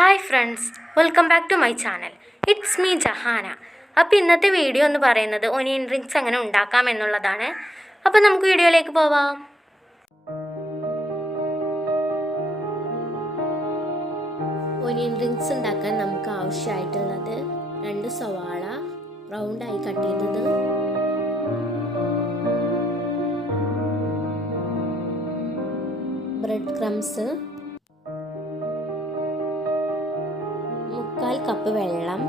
Hi friends, welcome back to my channel. It's me Jahana. അപ്പോൾ ഇന്നത്തെ video എന്ന് പറയുന്നത് ഒനിയൻ റിങ്സ് എങ്ങനെ ഉണ്ടാക്കാം എന്നുള്ളതാണ്. അപ്പോൾ നമുക്ക് വീഡിയോയിലേക്ക് പോവാം. ഒനിയൻ റിങ്സ് ഉണ്ടാക്കാൻ നമുക്ക് ആവശ്യമായിട്ടുള്ളത് 2 സവാള റൗണ്ടായി കട്ട് ചെയ്തത്, ബ്രെഡ് ക്രംസ്, 1/4 കപ്പ് വെള്ളം,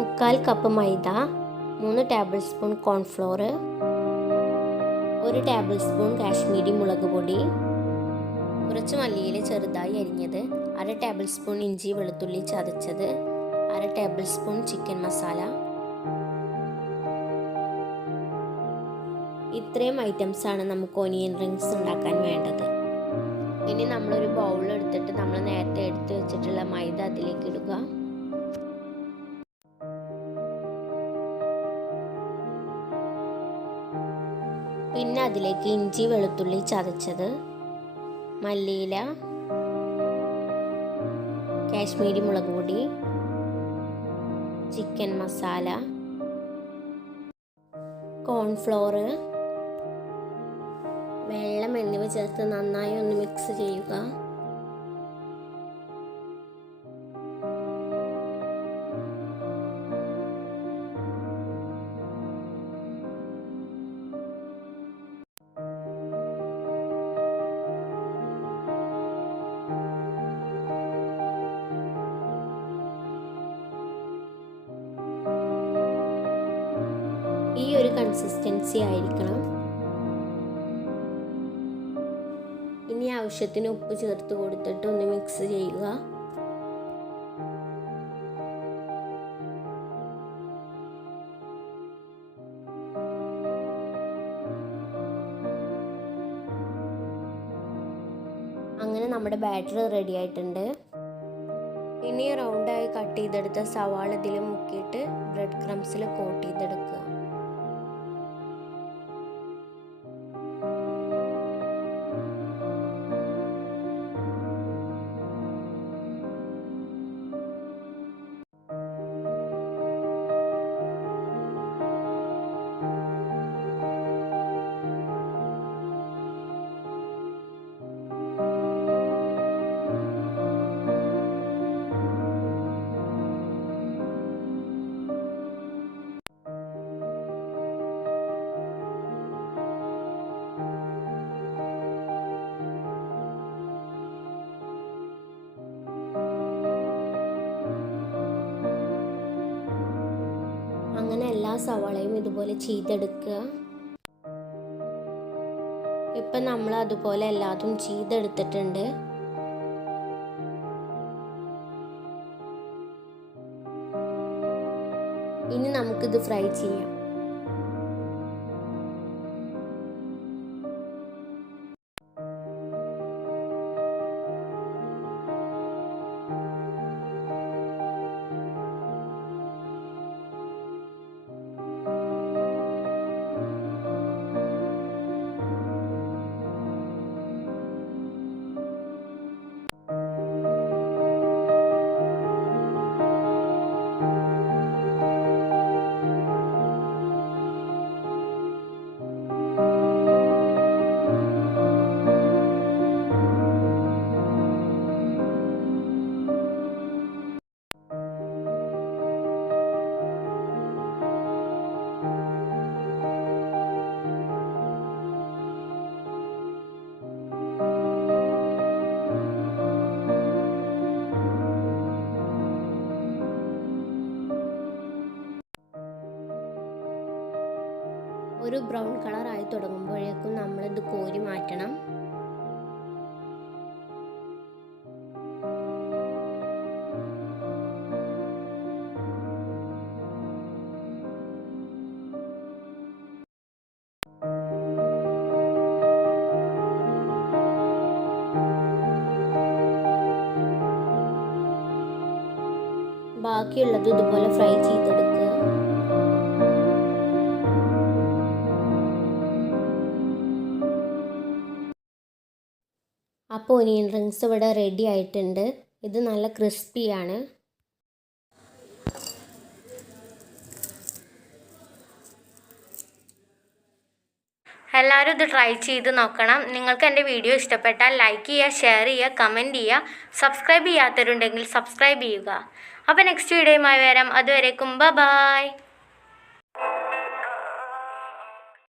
1/4 കപ്പ് മൈദ, 3 table spoon cornflour, 1 table spoon Kashmiri മുളക് പൊടി, കുറച്ച് മല്ലിയില ചെറുതായി അരിഞ്ഞത്, 1/2 ടേബിൾ സ്പൂൺ ഇഞ്ചി വെളുത്തുള്ളി ചതച്ചത്, 1/2 ടേബിൾ സ്പൂൺ ചിക്കൻ മസാല. ഇത്രയും ഐറ്റംസാണ് നമുക്ക് ഒനിയൻ റിങ്സ് ഉണ്ടാക്കാൻ വേണ്ടത്. ഇനി നമ്മളൊരു ബൗൾ എടുത്തിട്ട് നമ്മൾ നേരത്തെ എടുത്തു വെച്ചിട്ടുള്ള മൈദ അതിലേക്ക് ഇടുക. പിന്നെ അതിലേക്ക് ഇഞ്ചി വെളുത്തുള്ളി ചതച്ചത്, മല്ലിയില, കാശ്മീരി മുളക് പൊടി, ചിക്കൻ മസാല, കോൺഫ്ലോർ, വെള്ളം എന്നിവ ചേർത്ത് നന്നായി ഒന്ന് മിക്സ് ചെയ്യുക. ഈ ഒരു കൺസിസ്റ്റൻസി ആയിരിക്കണം. ഇനി ആവശ്യത്തിന് ഉപ്പ് ചേർത്ത് കൊടുത്തിട്ട് ഒന്ന് മിക്സ് ചെയ്യുക. അങ്ങനെ നമ്മുടെ ബാറ്റർ റെഡി ആയിട്ടുണ്ട്. ഇനി റൗണ്ടായി കട്ട് ചെയ്തെടുത്ത സവാള ഇതിൽ മുക്കിയിട്ട് ബ്രെഡ് ക്രംസിൽ കോട്ട് ചെയ്തെടുക്കുക. അങ്ങനെ എല്ലാ സവാളയും ഇതുപോലെ ചെയ്തെടുക്കുക. ഇപ്പം നമ്മൾ അതുപോലെ എല്ലാതും ചെയ്തെടുത്തിട്ടുണ്ട്. ഇനി നമുക്കിത് ഫ്രൈ ചെയ്യാം. ഒരു ബ്രൗൺ കളർ ആയി തുടങ്ങുമ്പോഴേക്കും നമ്മളിത് കോരി മാറ്റണം. ബാക്കിയുള്ളത് ഇതുപോലെ ഫ്രൈ ചെയ്തെടുക്കുക. അപ്പോൾ ഒനിയൻ റിങ്സ് ഇവിടെ റെഡി ആയിട്ടുണ്ട്. ഇത് നല്ല ക്രിസ്പിയാണ്. എല്ലാവരും ഇത് ട്രൈ ചെയ്ത് നോക്കണം. നിങ്ങൾക്ക് എൻ്റെ വീഡിയോ ഇഷ്ടപ്പെട്ടാൽ ലൈക്ക് ചെയ്യുക, ഷെയർ ചെയ്യുക, കമൻറ്റ് ചെയ്യുക. സബ്സ്ക്രൈബ് ചെയ്യാത്തവരുണ്ടെങ്കിൽ സബ്സ്ക്രൈബ് ചെയ്യുക. അപ്പോൾ നെക്സ്റ്റ് വീഡിയോയുമായി വരാം. അതുവരേക്കും ബൈ.